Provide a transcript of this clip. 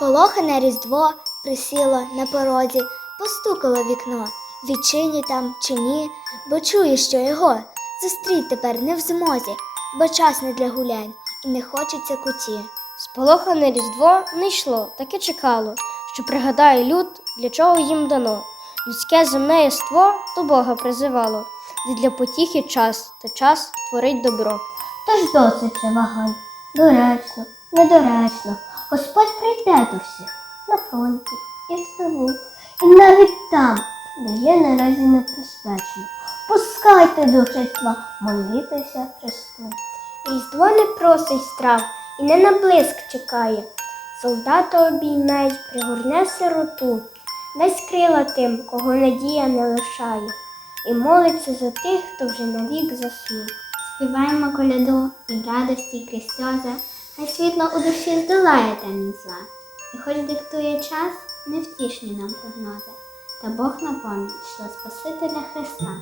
Сполохане різдво присіло на порозі, постукало вікно. Відчині там чи ні, бо чує, що його зустріть тепер не в змозі, бо час не для гулянь і не хочеться куті. Сполохане різдво не йшло, таке чекало, що пригадає люд, для чого їм дано. Людське земне єство до Бога призивало, де для потіхи час, та час творить добро. Тож досить це вагань. Доречно, недоречно. Господь прийде до всіх на фронті і в тилу. І навіть там, де є наразі небезпечно. Пускайте до Христа, молітеся Христу. Різдво не просить страв і не на блиск чекає. Солдата обійме й пригорне сироту, дасть крила тим, кого надія не лишає, і молиться за тих, хто вже навік заснув. Співаємо коляду і радості, і крізь сльози, хай світло у душі здолає темні зла. І хоч диктує час, невтішні нам прогнози, та Бог на поміч що Спасителя Христа.